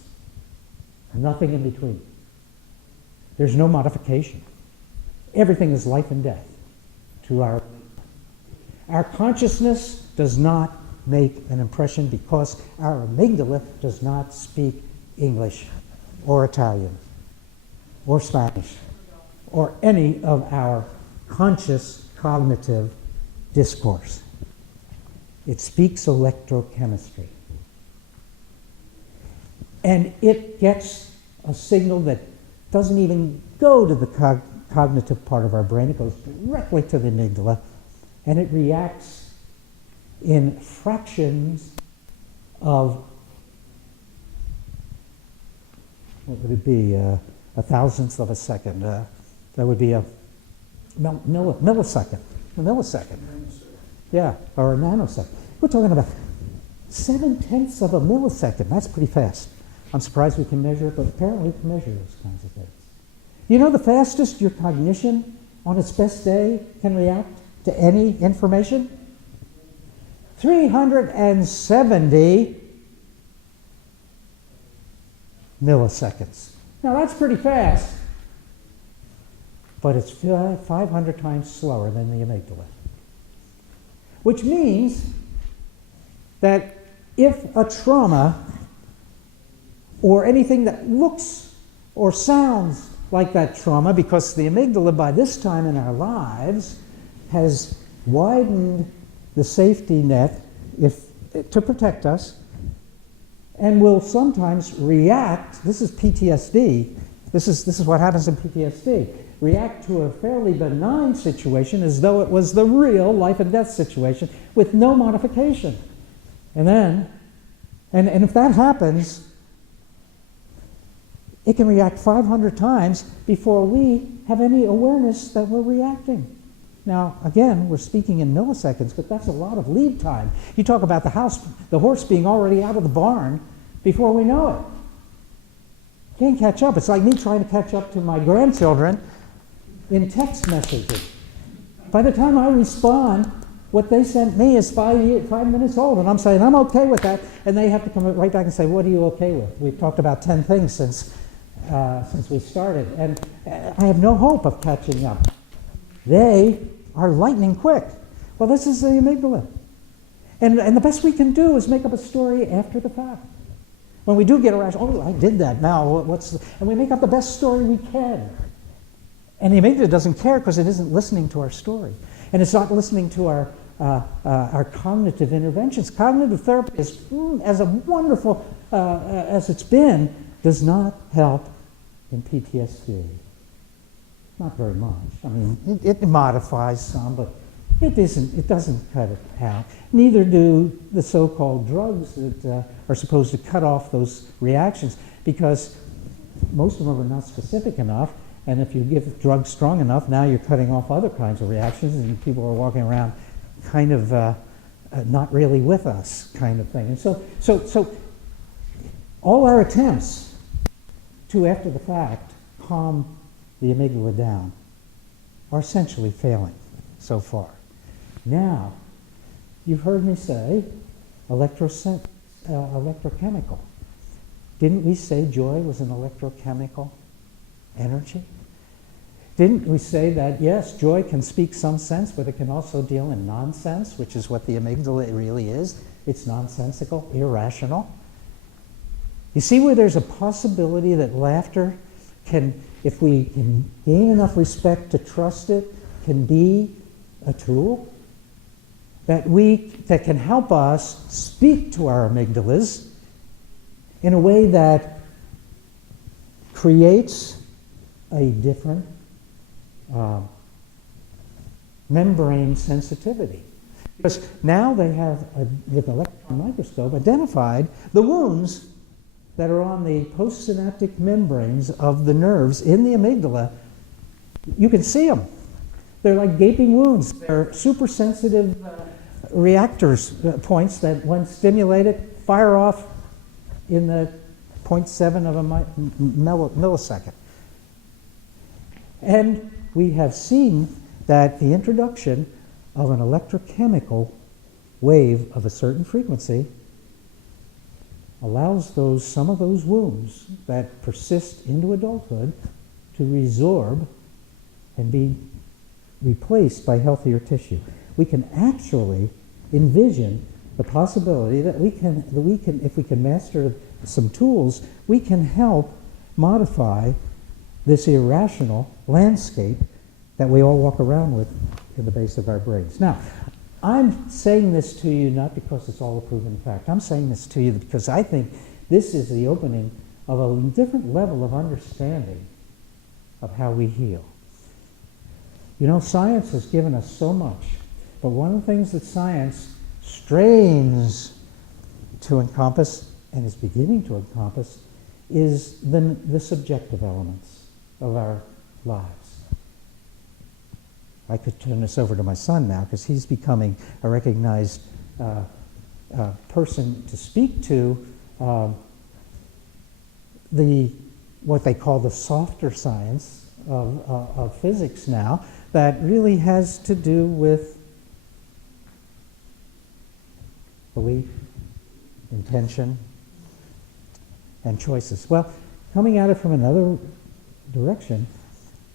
Nothing in between. There's no modification. Everything is life and death to our consciousness does not make an impression because our amygdala does not speak English or Italian or Spanish or any of our conscious cognitive discourse. It speaks electrochemistry. And it gets a signal that doesn't even go to the cognitive part of our brain. It goes directly to the amygdala, and it reacts in fractions of, what would it be, a thousandth of a second. That would be a millisecond. A millisecond. Yeah, or a nanosecond. We're talking about 7/10 of a millisecond. That's pretty fast. I'm surprised we can measure it, but apparently we can measure those kinds of things. You know the fastest your cognition on its best day can react to any information? 370 milliseconds. Now that's pretty fast, but it's 500 times slower than the amygdala. Which means that if a trauma or anything that looks or sounds like that trauma, because the amygdala by this time in our lives has widened the safety net to protect us, and will sometimes react, this is PTSD, this is what happens in PTSD, react to a fairly benign situation as though it was the real life and death situation with no modification. And then, and if that happens, it can react 500 times before we have any awareness that we're reacting. Now, again, we're speaking in milliseconds, but that's a lot of lead time. You talk about the horse being already out of the barn before we know it. Can't catch up. It's like me trying to catch up to my grandchildren in text messaging. By the time I respond, what they sent me is 5 minutes old, and I'm saying, I'm okay with that, and they have to come right back and say, what are you okay with? We've talked about 10 things since we started, and I have no hope of catching up. They are lightning quick. Well, this is the amygdala. And the best we can do is make up a story after the fact. When we do get irrational, oh, I did that, now and we make up the best story we can. And the amygdala doesn't care because it isn't listening to our story. And it's not listening to our cognitive interventions. Cognitive therapy, as wonderful as it's been, does not help in PTSD. Not very much. I mean, it modifies some, but it doesn't cut it out. Neither do the so-called drugs that are supposed to cut off those reactions, because most of them are not specific enough. And if you give drugs strong enough, now you're cutting off other kinds of reactions, and people are walking around kind of not really with us, kind of thing. And so all our attempts to, after the fact, calm the amygdala down are essentially failing so far. Now, you've heard me say electrochemical. Didn't we say joy was an electrochemical energy? Didn't we say that, yes, joy can speak some sense, but it can also deal in nonsense, which is what the amygdala really is. It's nonsensical, irrational. You see where there's a possibility that laughter can, if we can gain enough respect to trust it, can be a tool that can help us speak to our amygdalas in a way that creates a different membrane sensitivity. Because now they have, with an electron microscope, identified the wounds that are on the postsynaptic membranes of the nerves in the amygdala. You can see them. They're like gaping wounds. They're super sensitive reactors, points that, when stimulated, fire off in the 0.7 of a millisecond. And we have seen that the introduction of an electrochemical wave of a certain frequency allows some of those wounds that persist into adulthood to resorb and be replaced by healthier tissue. We can actually envision the possibility that we can, if we can master some tools, we can help modify this irrational landscape that we all walk around with in the base of our brains. Now, I'm saying this to you not because it's all a proven fact. I'm saying this to you because I think this is the opening of a different level of understanding of how we heal. You know, science has given us so much, but one of the things that science strains to encompass, and is beginning to encompass, is the subjective elements of our lives. I could turn this over to my son now, because he's becoming a recognized person to speak to what they call the softer science of physics now, that really has to do with belief, intention, and choices. Well, coming at it from another direction,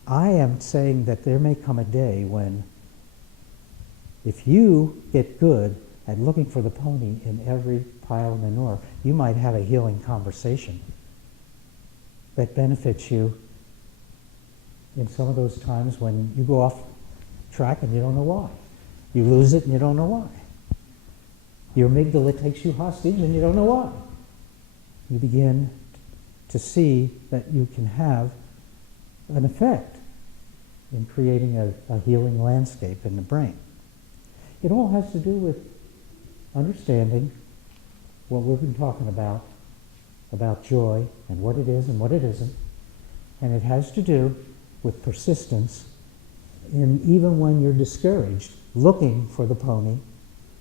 I am saying that there may come a day when, if you get good at looking for the pony in every pile of manure, you might have a healing conversation that benefits you in some of those times when you go off track and you don't know why. You lose it and you don't know why. Your amygdala takes you hostage and you don't know why. You begin to see that you can have an effect in creating a healing landscape in the brain. It all has to do with understanding what we've been talking about joy and what it is and what it isn't, And it has to do with persistence, and even when you're discouraged, looking for the pony,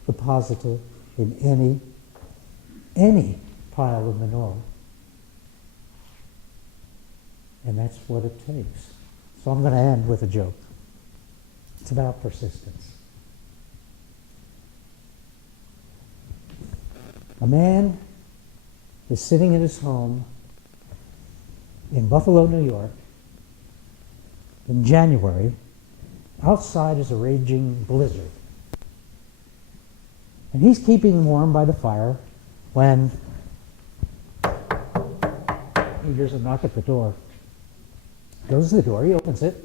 the positive in any pile of manure. And that's what it takes. So I'm going to end with a joke. It's about persistence. A man is sitting in his home in Buffalo, New York, in January. Outside is a raging blizzard. And he's keeping warm by the fire when he hears a knock at the door. Goes to the door, he opens it,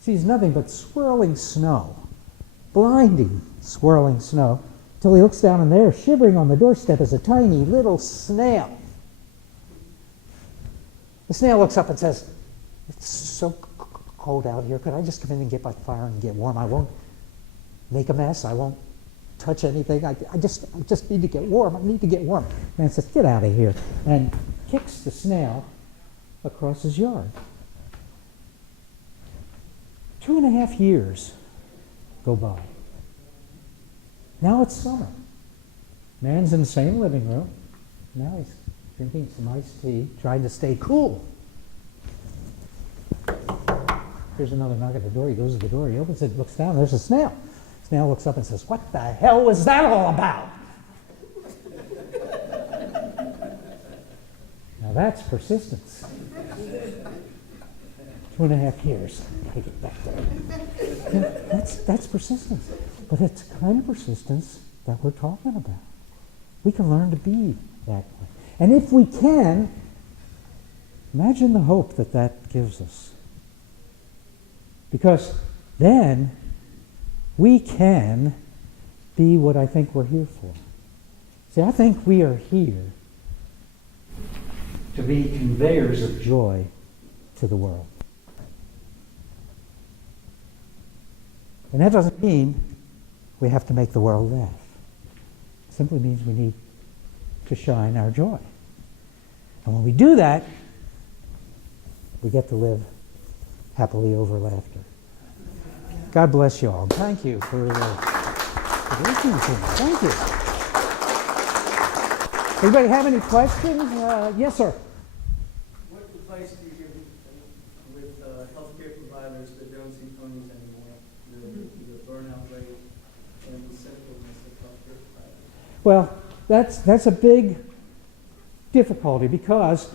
sees nothing but swirling snow, blinding swirling snow, till he looks down and there, shivering on the doorstep, is a tiny little snail. The snail looks up and says, "It's so cold out here. Could I just come in and get by the fire and get warm? I won't make a mess. I won't touch anything. I just need to get warm. I need to get warm." The man says, "Get out of here," and kicks the snail across his yard. 2.5 years go by. Now it's summer. Man's in the same living room. Now he's drinking some iced tea, trying to stay cool. Here's another knock at the door. He goes to the door. He opens it, looks down. There's a snail. Snail looks up and says, "What the hell was that all about?" Now that's persistence. 2.5 years. Take it back there. That's persistence. But it's the kind of persistence that we're talking about. We can learn to be that way. And if we can, imagine the hope that that gives us. Because then we can be what I think we're here for. See, I think we are here to be conveyors of joy to the world. And that doesn't mean we have to make the world laugh. It simply means we need to shine our joy. And when we do that, we get to live happily over laughter. God bless you all. Thank you for listening to me. Thank you. Anybody have any questions? Yes, sir. What advice do you give with healthcare providers that don't see ponies anymore? The burnout rate and the cynicalness of healthcare providers? Well, that's a big difficulty because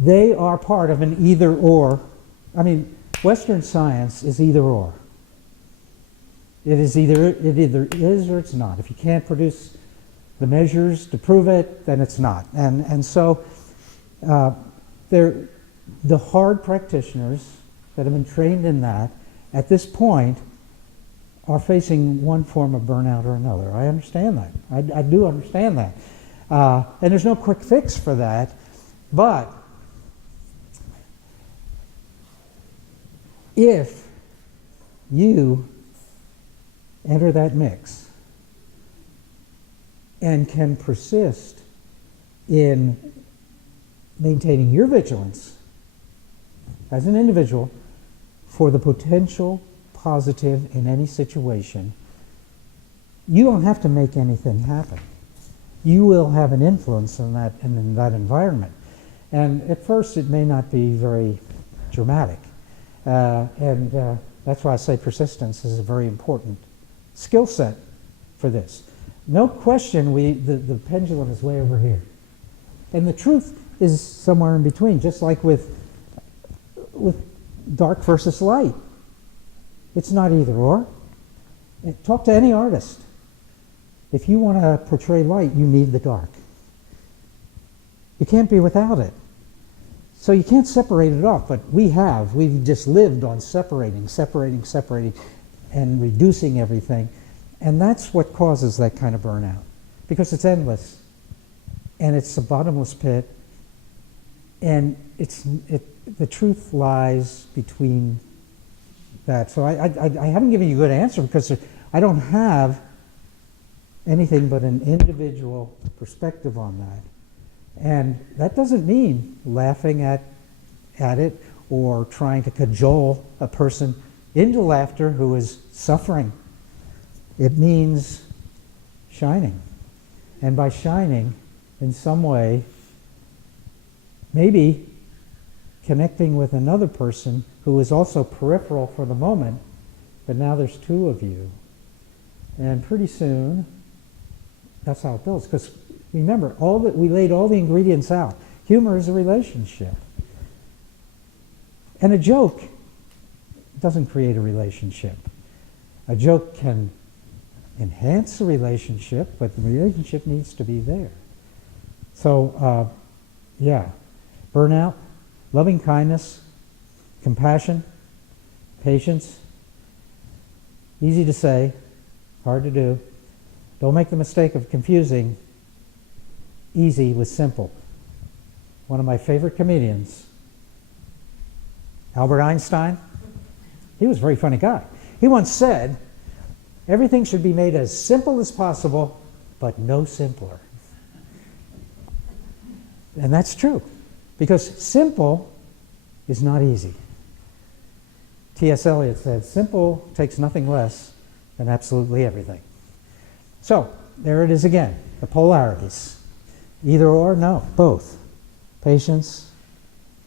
they are part of an either-or. I mean, Western science is either-or. It either is or it's not. If you can't produce the measures to prove it, then it's not. And so the hard practitioners that have been trained in that, at this point, are facing one form of burnout or another. I understand that. I do understand that. And there's no quick fix for that. But if you enter that mix and can persist in maintaining your vigilance as an individual for the potential positive in any situation, you don't have to make anything happen. You will have an influence in that environment. And at first it may not be very dramatic. And that's why I say persistence is a very important skill set for this. No question the pendulum is way over here. And the truth is somewhere in between, just like with dark versus light. It's not either or. Talk to any artist. If you want to portray light, you need the dark. You can't be without it. So you can't separate it off, but we've just lived on separating, and reducing everything. And that's what causes that kind of burnout, because it's endless, and it's a bottomless pit, and the truth lies between that. So I haven't given you a good answer because I don't have anything but an individual perspective on that. And that doesn't mean laughing at at it or trying to cajole a person into laughter who is suffering. It means shining. And by shining, in some way, maybe connecting with another person who is also peripheral for the moment, but now there's two of you. And pretty soon, that's how it builds. Because remember, we laid all the ingredients out. Humor is a relationship. And a joke doesn't create a relationship. A joke can enhance a relationship, but the relationship needs to be there. So, burnout, loving kindness, compassion, patience, easy to say, hard to do. Don't make the mistake of confusing easy with simple. One of my favorite comedians, Albert Einstein, he was a very funny guy. He once said, everything should be made as simple as possible, but no simpler. And that's true, because simple is not easy. T.S. Eliot said, simple takes nothing less than absolutely everything. So, there it is again, the polarities. Either or, no, both. Patience,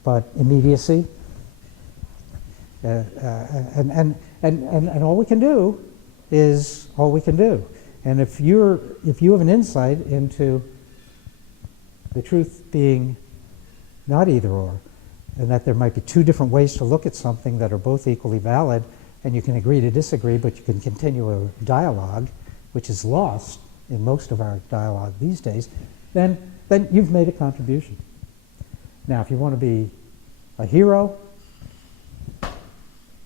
but immediacy. And all we can do is all we can do. And if you have an insight into the truth being not either or, and that there might be two different ways to look at something that are both equally valid, and you can agree to disagree, but you can continue a dialogue, which is lost in most of our dialogue these days, then you've made a contribution. Now, if you want to be a hero,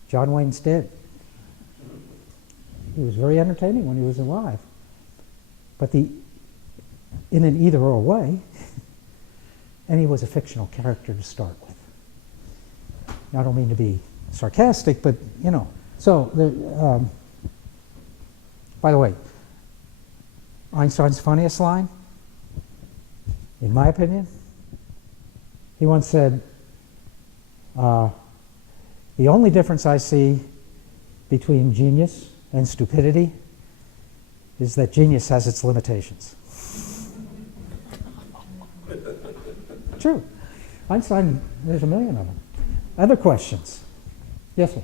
John Wayne's dead. He was very entertaining when he was alive. But in an either-or way, and he was a fictional character to start with. I don't mean to be sarcastic, but, So, by the way, Einstein's funniest line, in my opinion, he once said, the only difference I see between genius and stupidity is that genius has its limitations. True. Einstein, there's a million of them. Other questions? Yes, sir.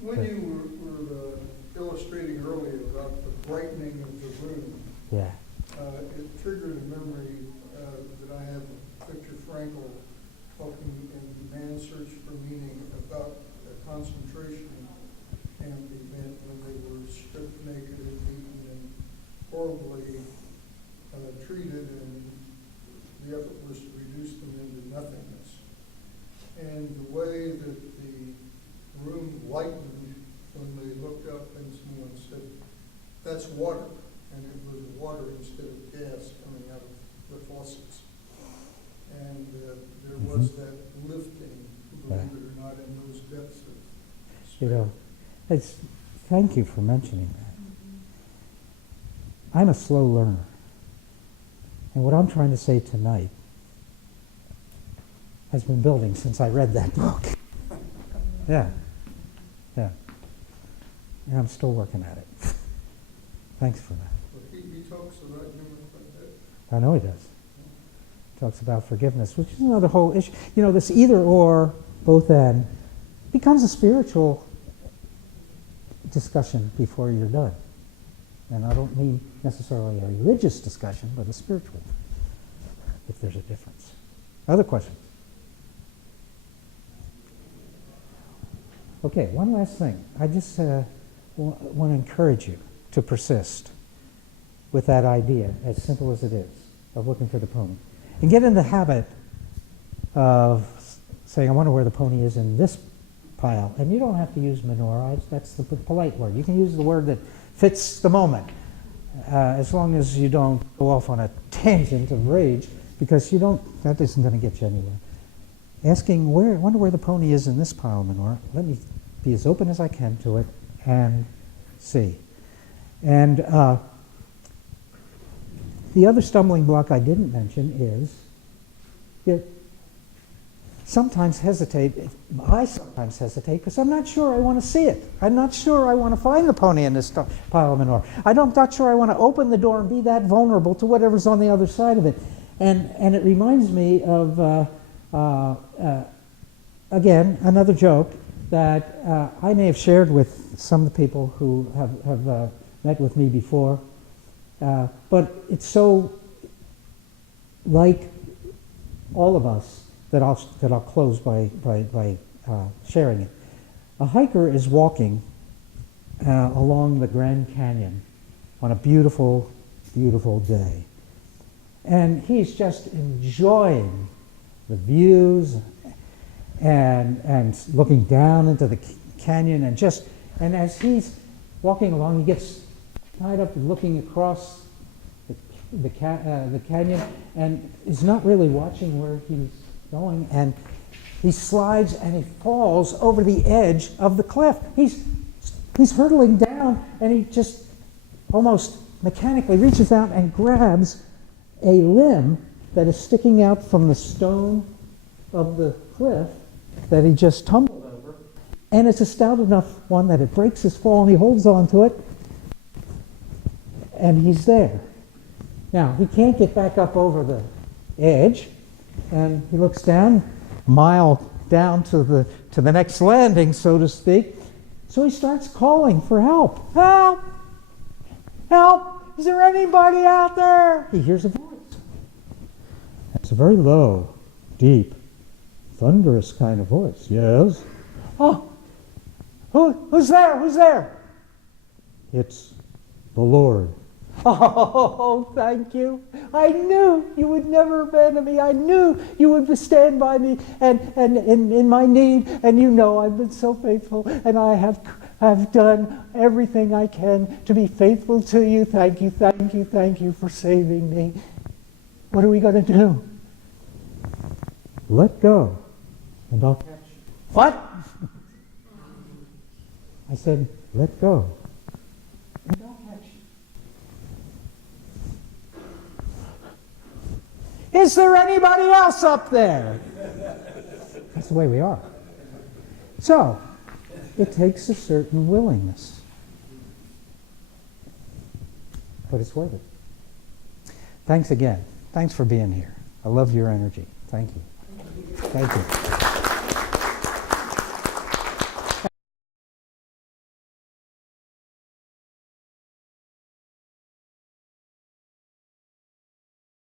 When you were illustrating earlier about the brightening of the room, Yeah. it triggered a memory that I have of Viktor Frankl talking in Man's Search for Meaning about a concentration camp event when they were stripped naked and beaten and horribly treated, and the effort was to reduce them into nothingness. And the way that the room lightened when they looked up and someone said, "That's water," and it was water instead of gas coming out of the faucets. And there was that lifting, believe it or not, in those depths of spirit. Thank you for mentioning that. I'm a slow learner. And what I'm trying to say tonight has been building since I read that book. Yeah. And I'm still working at it. Thanks for that. But he talks about humor quite a bit. I know he does. He talks about forgiveness, which is another whole issue. This either or, both and, becomes a spiritual discussion before you're done. And I don't mean necessarily a religious discussion, but a spiritual, if there's a difference. Other questions? Okay, one last thing. I just want to encourage you to persist with that idea, as simple as it is, of looking for the pony. And get in the habit of saying, I wonder where the pony is in this pile. And you don't have to use manure. That's the polite word. You can use the word that fits the moment, as long as you don't go off on a tangent of rage, because that isn't going to get you anywhere. Asking, I wonder where the pony is in this pile of manure. Let me be as open as I can to it and see. And the other stumbling block I didn't mention is sometimes hesitate. I sometimes hesitate because I'm not sure I want to see it. I'm not sure I want to find the pony in this pile of manure. I'm not sure I want to open the door and be that vulnerable to whatever's on the other side of it. And it reminds me of, again, another joke that I may have shared with some of the people who have met with me before. But it's so like all of us that I'll close by sharing it. A hiker is walking along the Grand Canyon on a beautiful, beautiful day. And he's just enjoying the views and looking down into the canyon and as he's walking along, he gets tied up looking across the canyon and is not really watching where he's going, and he slides and he falls over the edge of the cliff. He's hurtling down, and he just almost mechanically reaches out and grabs a limb that is sticking out from the stone of the cliff that he just tumbled over, and it's a stout enough one that it breaks his fall, and he holds on to it, and he's there. Now, he can't get back up over the edge, and he looks down, a mile down to the next landing, so to speak. So he starts calling for help. Help! Help! Is there anybody out there? He hears a voice. It's a very low, deep, thunderous kind of voice. Yes? Oh, who's there? Who's there? It's the Lord. Oh, thank you. I knew you would never abandon me. I knew you would stand by me and in my need. And you know I've been so faithful, and I have done everything I can to be faithful to you. Thank you, thank you, thank you for saving me. What are we going to do? Let go, and I'll catch you. What? I said, let go, and I'll catch you. Is there anybody else up there? That's the way we are. So, it takes a certain willingness. But it's worth it. Thanks again. Thanks for being here. I love your energy. Thank you. Thank you.